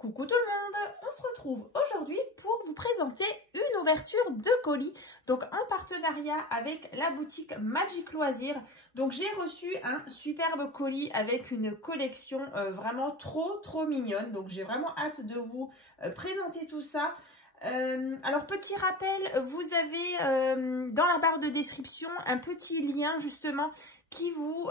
Coucou tout le monde, on se retrouve aujourd'hui pour vous présenter une ouverture de colis, donc en partenariat avec la boutique Magic Loisirs. Donc j'ai reçu un superbe colis avec une collection vraiment trop mignonne, donc j'ai vraiment hâte de vous présenter tout ça. Alors petit rappel, vous avez dans la barre de description un petit lien justement qui vous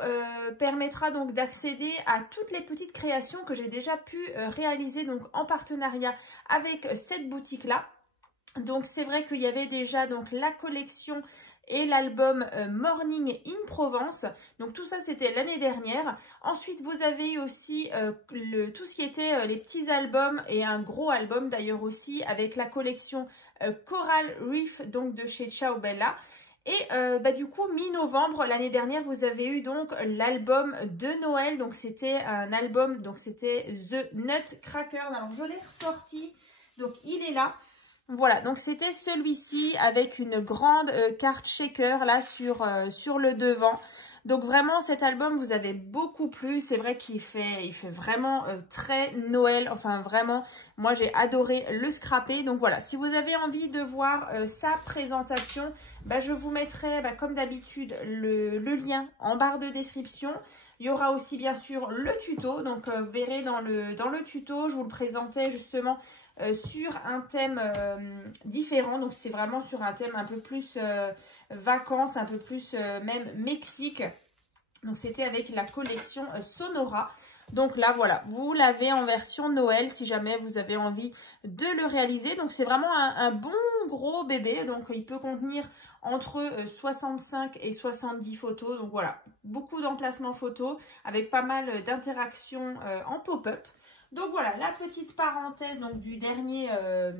permettra donc d'accéder à toutes les petites créations que j'ai déjà pu réaliser donc en partenariat avec cette boutique là. Donc c'est vrai qu'il y avait déjà donc la collection et l'album Morning in Provence. Donc tout ça c'était l'année dernière. Ensuite vous avez eu aussi tout ce qui était les petits albums et un gros album d'ailleurs aussi avec la collection Coral Reef donc de chez Ciao Bella. Et du coup, mi-novembre, l'année dernière, vous avez eu donc l'album de Noël. Donc, c'était un album, donc c'était The Nutcracker. Alors, je l'ai ressorti. Donc, il est là. Voilà, donc c'était celui-ci avec une grande carte shaker là sur le devant. Donc vraiment cet album vous avez beaucoup plu, c'est vrai qu'il fait vraiment très Noël, enfin vraiment moi j'ai adoré le scrapper. Donc voilà, si vous avez envie de voir sa présentation, je vous mettrai comme d'habitude le lien en barre de description. Il y aura aussi bien sûr le tuto, donc vous verrez dans le tuto, je vous le présentais justement sur un thème différent. Donc c'est vraiment sur un thème un peu plus vacances, un peu plus même Mexique. Donc c'était avec la collection Sonora. Donc là voilà, vous l'avez en version Noël si jamais vous avez envie de le réaliser. Donc c'est vraiment un bon gros bébé, donc il peut contenir entre 65 et 70 photos. Donc voilà, beaucoup d'emplacements photos avec pas mal d'interactions en pop-up. Donc voilà, la petite parenthèse donc,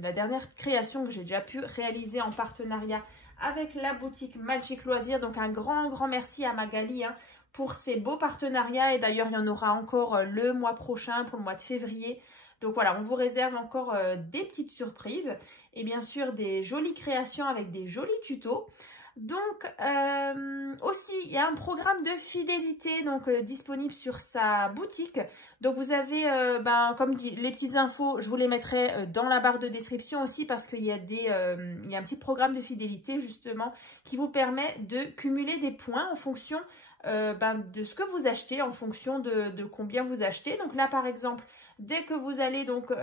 la dernière création que j'ai déjà pu réaliser en partenariat avec la boutique Magic Loisirs. Donc un grand merci à Magali pour ces beaux partenariats. Et d'ailleurs, il y en aura encore le mois prochain, pour le mois de février. Donc voilà, on vous réserve encore des petites surprises. Et bien sûr, des jolies créations avec des jolis tutos. Donc aussi il y a un programme de fidélité donc disponible sur sa boutique. Donc vous avez comme dit les petites infos, je vous les mettrai dans la barre de description aussi parce qu'il y a il y a un petit programme de fidélité justement qui vous permet de cumuler des points en fonction de ce que vous achetez, en fonction de combien vous achetez. Donc là par exemple, dès que vous allez donc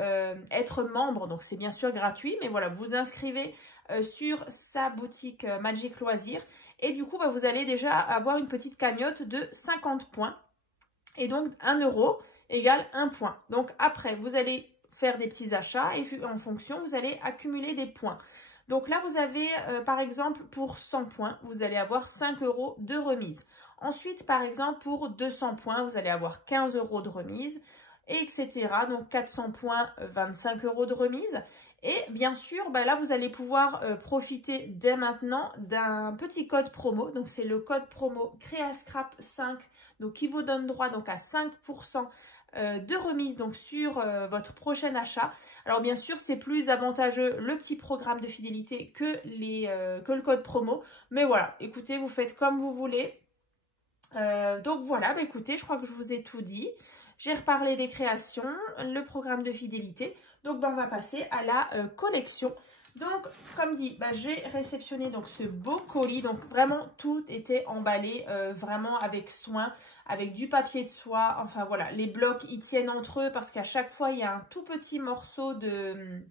être membre, donc c'est bien sûr gratuit, mais voilà, vous inscrivez sur sa boutique Magic Loisirs et du coup vous allez déjà avoir une petite cagnotte de 50 points et donc 1 euro égale 1 point. Donc après vous allez faire des petits achats et en fonction vous allez accumuler des points. Donc là vous avez par exemple pour 100 points vous allez avoir 5 euros de remise. Ensuite par exemple pour 200 points vous allez avoir 15 euros de remise, etc. Donc 400 points, 25 euros de remise. Et bien sûr, là, vous allez pouvoir profiter dès maintenant d'un petit code promo. Donc, c'est le code promo CréaScrap5, donc qui vous donne droit donc, à 5% de remise donc, sur votre prochain achat. Alors, bien sûr, c'est plus avantageux le petit programme de fidélité que le code promo. Mais voilà, écoutez, vous faites comme vous voulez. Donc, voilà, écoutez, je crois que je vous ai tout dit. J'ai reparlé des créations, le programme de fidélité. Donc, on va passer à la collection. Donc, comme dit, j'ai réceptionné donc ce beau colis. Donc, vraiment, tout était emballé vraiment avec soin, avec du papier de soie. Enfin, voilà, les blocs, ils tiennent entre eux parce qu'à chaque fois, il y a un tout petit morceau de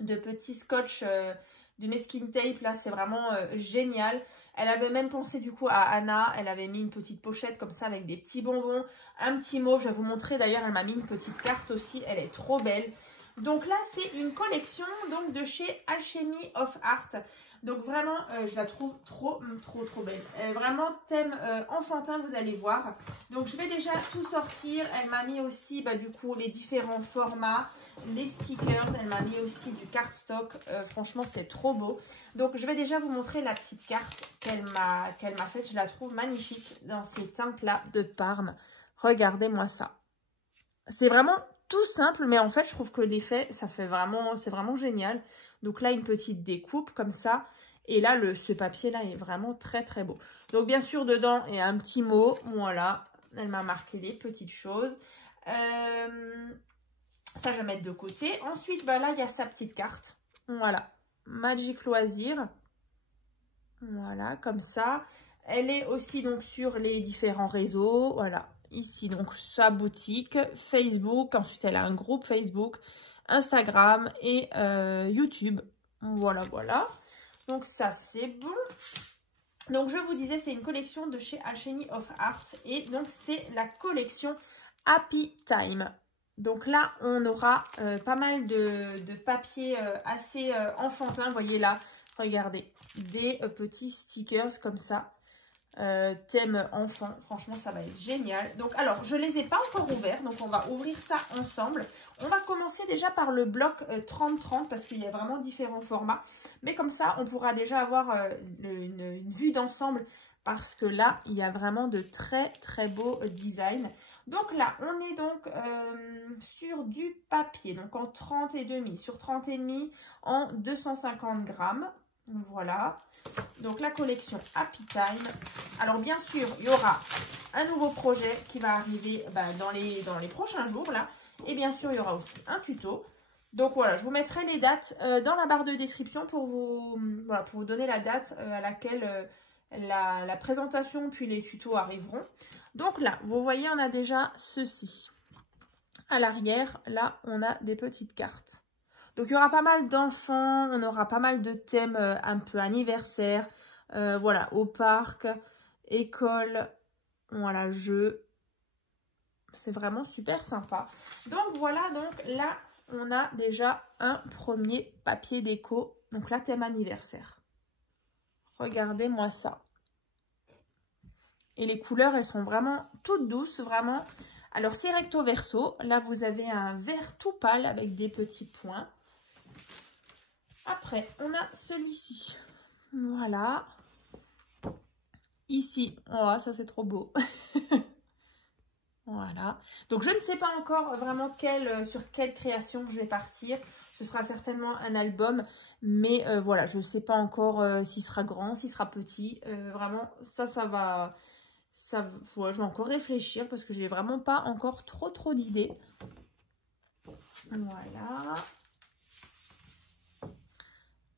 petit scotch, de masking tape. Là, c'est vraiment génial. Elle avait même pensé du coup à Anna. Elle avait mis une petite pochette comme ça avec des petits bonbons, un petit mot. Je vais vous montrer d'ailleurs, elle m'a mis une petite carte aussi. Elle est trop belle. Donc là, c'est une collection donc, de chez Alchemy of Art. Donc vraiment, je la trouve trop belle. Elle est vraiment thème enfantin, vous allez voir. Donc je vais déjà tout sortir. Elle m'a mis aussi du coup les différents formats, les stickers. Elle m'a mis aussi du cardstock. Franchement, c'est trop beau. Donc je vais déjà vous montrer la petite carte qu'elle m'a faite. Je la trouve magnifique dans ces teintes-là de Parme. Regardez-moi ça. C'est vraiment tout simple, mais en fait, je trouve que l'effet, c'est vraiment génial. Donc là, une petite découpe comme ça. Et là, ce papier-là est vraiment très beau. Donc bien sûr, dedans, il y a un petit mot. Voilà, elle m'a marqué des petites choses. Ça, je vais mettre de côté. Ensuite, bah, là, il y a sa petite carte. Voilà. Magic Loisirs. Voilà, comme ça. Elle est aussi donc sur les différents réseaux. Voilà. Ici, donc, sa boutique, Facebook. Ensuite, elle a un groupe Facebook, Instagram et YouTube. Voilà, voilà. Donc, ça, c'est bon. Donc, je vous disais, c'est une collection de chez Alchemy of Art. Et donc, c'est la collection Happy Time. Donc là, on aura pas mal de papier assez enfantin. Vous voyez là, regardez, des petits stickers comme ça. Thème enfant, franchement ça va être génial. Donc alors je les ai pas encore ouverts, donc on va ouvrir ça ensemble. On va commencer déjà par le bloc 30-30 parce qu'il y a vraiment différents formats, mais comme ça on pourra déjà avoir une vue d'ensemble parce que là il y a vraiment de très beaux designs. Donc là on est donc sur du papier, donc en 30,5 sur 30,5 en 250 grammes. Voilà, donc la collection Happy Time. Alors bien sûr, il y aura un nouveau projet qui va arriver dans les prochains jours là. Et bien sûr, il y aura aussi un tuto. Donc voilà, je vous mettrai les dates dans la barre de description pour vous donner la date à laquelle la présentation puis les tutos arriveront. Donc là, vous voyez, on a déjà ceci. À l'arrière, là, on a des petites cartes. Donc, il y aura pas mal d'enfants, on aura pas mal de thèmes un peu anniversaire, voilà, au parc, école, voilà, jeux. C'est vraiment super sympa. Donc, voilà, donc là, on a déjà un premier papier déco. Donc là, thème anniversaire. Regardez-moi ça. Et les couleurs, elles sont vraiment toutes douces, vraiment. Alors, c'est recto verso. Là, vous avez un vert tout pâle avec des petits points. Après, on a celui-ci. Voilà. Ici. Oh, ça, c'est trop beau. Voilà. Donc, je ne sais pas encore vraiment sur quelle création je vais partir. Ce sera certainement un album. Mais voilà, je ne sais pas encore s'il sera grand, s'il sera petit. Vraiment, ça va... Ouais, je vais encore réfléchir parce que j'ai vraiment pas encore trop d'idées. Voilà.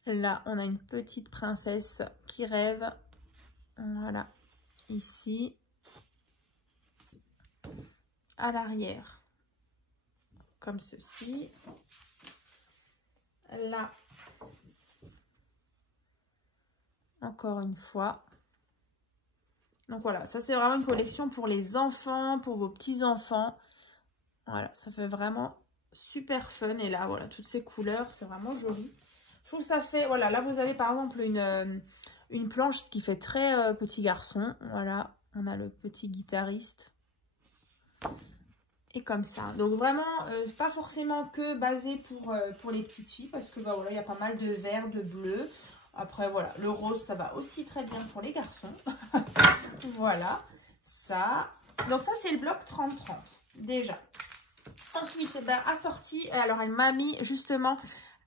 Là, on a une petite princesse qui rêve. Voilà, ici. À l'arrière, comme ceci. Là, encore une fois. Donc voilà, ça c'est vraiment une collection pour les enfants, pour vos petits-enfants. Voilà, ça fait vraiment super fun. Et là, voilà, toutes ces couleurs, c'est vraiment joli. Je trouve que ça fait, voilà, là vous avez par exemple une planche qui fait très petit garçon. Voilà, on a le petit guitariste. Et comme ça. Donc vraiment, pas forcément que basé pour les petites filles. Parce que voilà, il y a pas mal de vert, de bleu. Après voilà, le rose, ça va aussi très bien pour les garçons. Voilà, ça. Donc ça, c'est le bloc 30-30, déjà. Ensuite, assorti, alors elle m'a mis justement...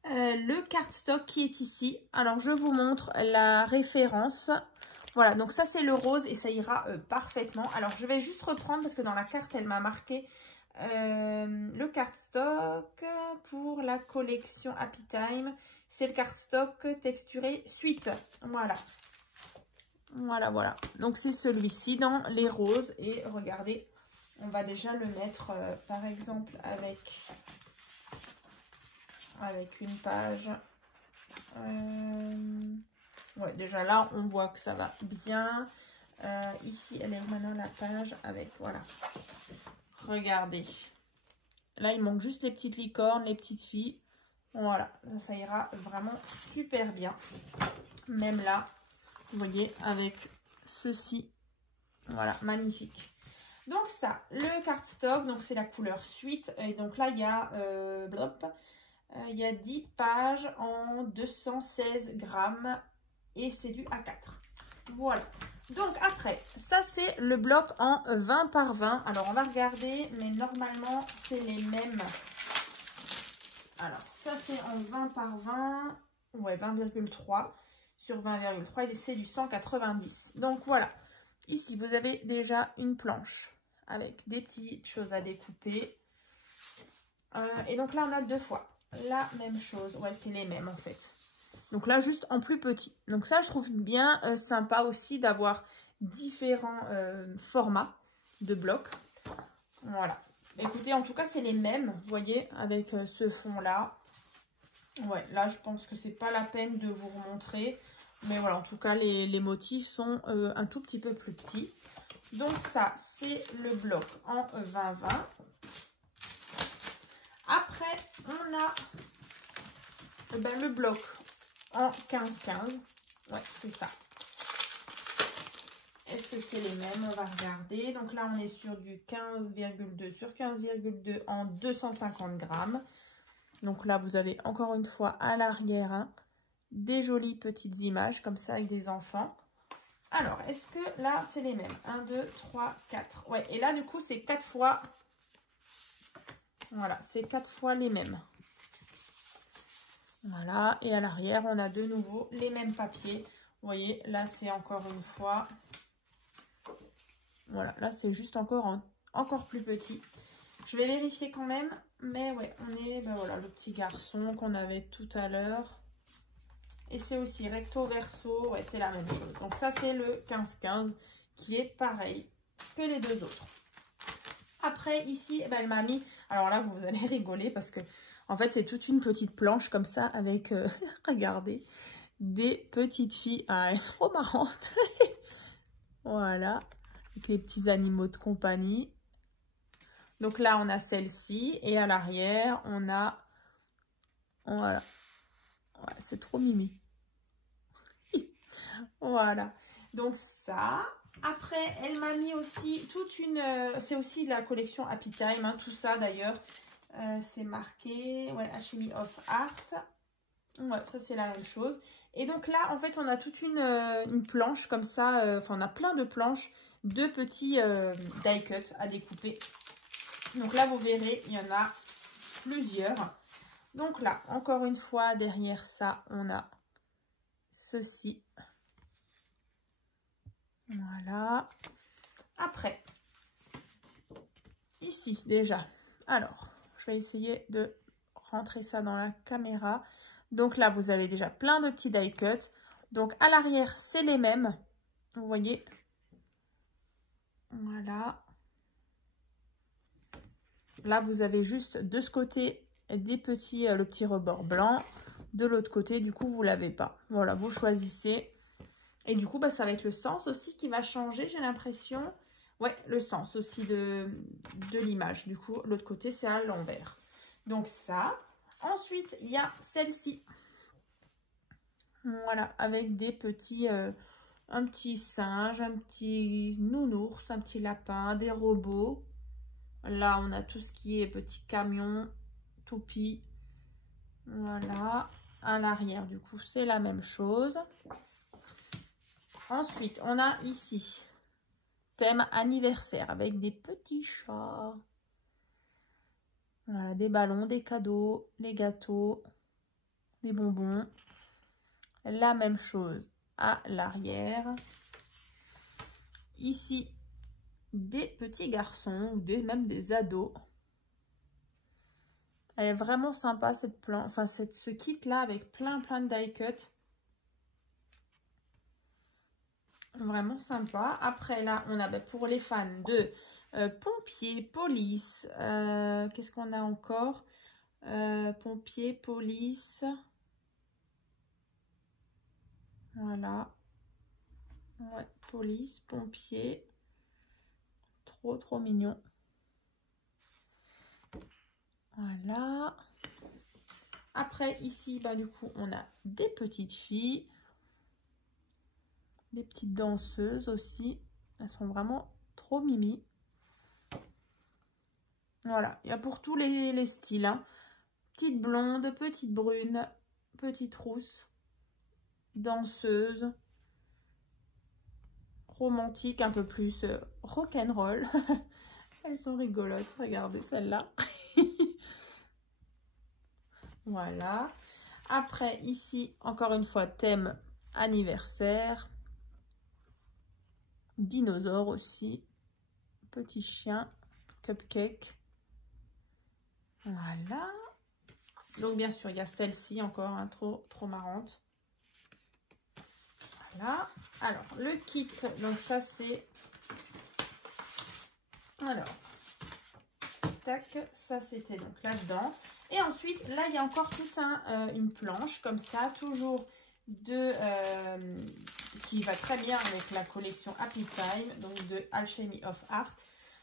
le cardstock qui est ici. Alors, je vous montre la référence. Voilà, donc ça, c'est le rose et ça ira parfaitement. Alors, je vais juste reprendre parce que dans la carte, elle m'a marqué le cardstock pour la collection Happy Time. C'est le cardstock texturé suite. Voilà. Voilà. Donc, c'est celui-ci dans les roses. Et regardez, on va déjà le mettre, par exemple, avec une page. Ouais, déjà là, on voit que ça va bien. Ici, elle est maintenant la page avec, voilà. Regardez. Là, il manque juste les petites licornes, les petites filles. Voilà, ça ira vraiment super bien. Même là, vous voyez, avec ceci. Voilà, magnifique. Donc ça, le cardstock, donc c'est la couleur suite. Et donc là, il y a... il y a 10 pages en 216 grammes et c'est du A4. Voilà. Donc après, ça c'est le bloc en 20 par 20. Alors on va regarder, mais normalement c'est les mêmes. Alors ça c'est en 20 par 20. Ouais, 20,3 sur 20,3 et c'est du 190. Donc voilà. Ici vous avez déjà une planche avec des petites choses à découper. Et donc là, on a 2 fois la même chose. Ouais, c'est les mêmes en fait. Donc là, juste en plus petit. Donc ça, je trouve bien sympa aussi d'avoir différents formats de blocs. Voilà. Écoutez, en tout cas, c'est les mêmes, vous voyez, avec ce fond-là. Ouais, là, je pense que c'est pas la peine de vous remontrer. Mais voilà, en tout cas, les motifs sont un tout petit peu plus petits. Donc ça, c'est le bloc en 20-20. Après, on a le bloc en 15-15. Ouais, c'est ça. Est-ce que c'est les mêmes? On va regarder. Donc là, on est sur du 15,2 sur 15,2 en 250 grammes. Donc là, vous avez encore une fois à l'arrière hein, des jolies petites images comme ça avec des enfants. Alors, est-ce que là, c'est les mêmes? 1, 2, 3, 4. Ouais, et là, du coup, c'est 4 fois. Voilà, c'est 4 fois les mêmes. Voilà, et à l'arrière, on a de nouveau les mêmes papiers. Vous voyez, là, c'est encore une fois. Voilà, là, c'est juste encore plus petit. Je vais vérifier quand même. Mais ouais, on est, ben voilà, le petit garçon qu'on avait tout à l'heure. Et c'est aussi recto verso, ouais, c'est la même chose. Donc ça, c'est le 15-15 qui est pareil que les 2 autres. Après, ici, ben, elle m'a mis... Alors là, vous allez rigoler parce que, en fait, c'est toute une petite planche comme ça avec, regardez, des petites filles. Ah, elle est trop marrante. Voilà, avec les petits animaux de compagnie. Donc là, on a celle-ci et à l'arrière, on a... Voilà. Ouais, c'est trop mimi. Voilà. Donc ça. Après, elle m'a mis aussi toute une... c'est aussi de la collection Happy Time. Hein, tout ça d'ailleurs. C'est marqué... Ouais, Alchemy of Art. Ouais, ça c'est la même chose. Et donc là, en fait, on a toute une planche comme ça. Enfin, on a plein de planches de petits die cut à découper. Donc là, vous verrez, il y en a plusieurs. Donc là, encore une fois, derrière ça, on a ceci. Voilà. Après, ici déjà. Alors, je vais essayer de rentrer ça dans la caméra. Donc là, vous avez déjà plein de petits die cut. Donc à l'arrière, c'est les mêmes. Vous voyez. Voilà. Là, vous avez juste de ce côté des petits, le petit rebord blanc. De l'autre côté, du coup, vous ne l'avez pas. Voilà, vous choisissez. Et du coup, bah, ça va être le sens aussi qui va changer, j'ai l'impression. Ouais, le sens aussi de l'image. Du coup, l'autre côté, c'est à l'envers. Donc ça. Ensuite, il y a celle-ci. Voilà, avec des petits... un petit singe, un petit nounours, un petit lapin, des robots. Là, on a tout ce qui est petit camion, toupie. Voilà. À l'arrière, du coup, c'est la même chose. Ensuite, on a ici thème anniversaire avec des petits chats. Voilà, des ballons, des cadeaux, les gâteaux, des bonbons. La même chose à l'arrière. Ici, des petits garçons ou même des ados. Elle est vraiment sympa cette plante, enfin ce kit là avec plein de die cut. Vraiment sympa. Après là, on a pour les fans de pompiers, police. Qu'est-ce qu'on a encore? Pompiers, police. Voilà. Ouais, police, pompiers. Trop mignon. Voilà. Après, ici, bah, du coup, on a des petites filles. Des petites danseuses aussi. Elles sont vraiment trop mimi. Voilà. Il y a pour tous les styles. Hein. Petite blonde, petite brune, petite rousse. Danseuse. Romantique, un peu plus rock'n'roll. Elles sont rigolotes. Regardez celle-là. Voilà. Après, ici, encore une fois, thème anniversaire. Dinosaure aussi. Petit chien. Cupcake. Voilà. Donc bien sûr, il y a celle-ci encore, hein, trop marrante. Voilà. Alors, le kit, donc ça c'est... Alors, tac, ça c'était donc là-dedans. Et ensuite, là, il y a encore toute une planche comme ça, toujours qui va très bien avec la collection Happy Time, donc de Alchemy of Art.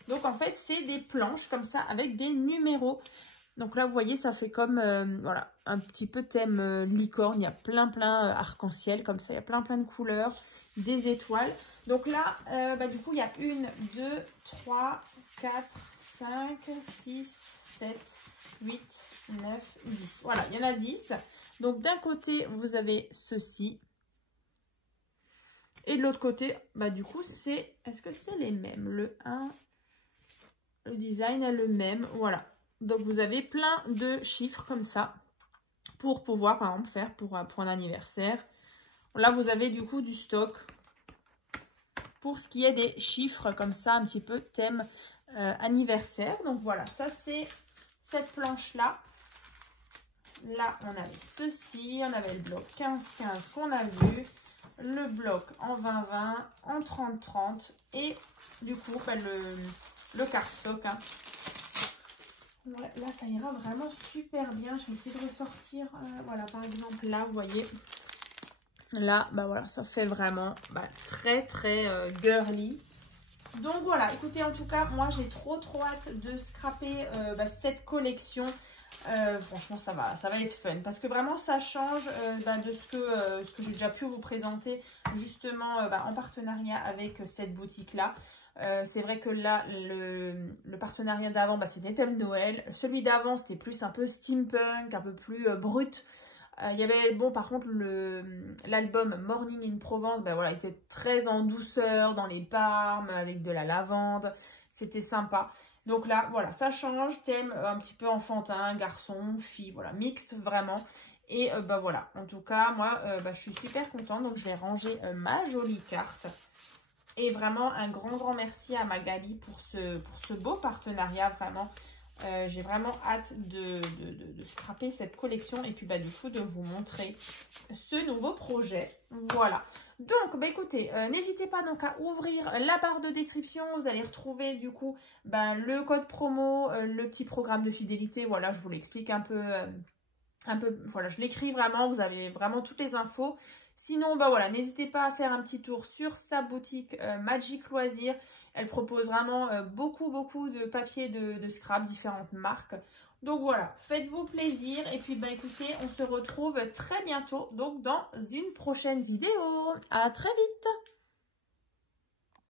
Donc en fait, c'est des planches comme ça avec des numéros. Donc là, vous voyez, ça fait comme voilà, un petit peu thème licorne. Il y a plein arc-en-ciel comme ça. Il y a plein de couleurs, des étoiles. Donc là, du coup, il y a 1, 2, 3, 4, 5, 6, 7, 8, 9, 10. Voilà, il y en a 10. Donc d'un côté, vous avez ceci. Et de l'autre côté, du coup, c'est... Est-ce que c'est les mêmes? Le 1, le design est le même. Voilà. Donc vous avez plein de chiffres comme ça pour pouvoir, par exemple, faire pour un anniversaire. Là, vous avez du coup du stock pour ce qui est des chiffres comme ça, un petit peu thème anniversaire. Donc voilà, ça c'est cette planche-là. Là, on avait ceci, on avait le bloc 15-15 qu'on a vu, le bloc en 20-20, en 30-30 et du coup, le cardstock. Hein. Ouais, là, ça ira vraiment super bien. Je vais essayer de ressortir. Voilà, par exemple, là, vous voyez. Là, voilà, ça fait vraiment très girly. Donc voilà, écoutez, en tout cas, moi, j'ai trop hâte de scraper cette collection. Franchement, ça va être fun. Parce que vraiment, ça change de ce que j'ai déjà pu vous présenter justement en partenariat avec cette boutique-là. C'est vrai que là, le partenariat d'avant, c'était thème Noël. Celui d'avant, c'était plus un peu steampunk, un peu plus brut. Il y avait, bon, par contre, l'album Morning in Provence, voilà, était très en douceur, dans les parmes, avec de la lavande. C'était sympa. Donc là, voilà, ça change. Thème un petit peu enfantin, garçon, fille, voilà, mixte, vraiment. Et voilà, en tout cas, moi, je suis super contente. Donc, je vais ranger ma jolie carte. Et vraiment, un grand merci à Magali pour ce beau partenariat, vraiment. J'ai vraiment hâte de scraper cette collection et puis du coup de vous montrer ce nouveau projet. Voilà. Donc, écoutez, n'hésitez pas donc à ouvrir la barre de description. Vous allez retrouver du coup le code promo, le petit programme de fidélité. Voilà, je vous l'explique un peu, voilà, je l'écris vraiment. Vous avez vraiment toutes les infos. Sinon, voilà, n'hésitez pas à faire un petit tour sur sa boutique Magic Loisirs. Elle propose vraiment beaucoup de papiers de scrap, différentes marques. Donc voilà, faites-vous plaisir. Et puis, écoutez, on se retrouve très bientôt donc dans une prochaine vidéo. À très vite!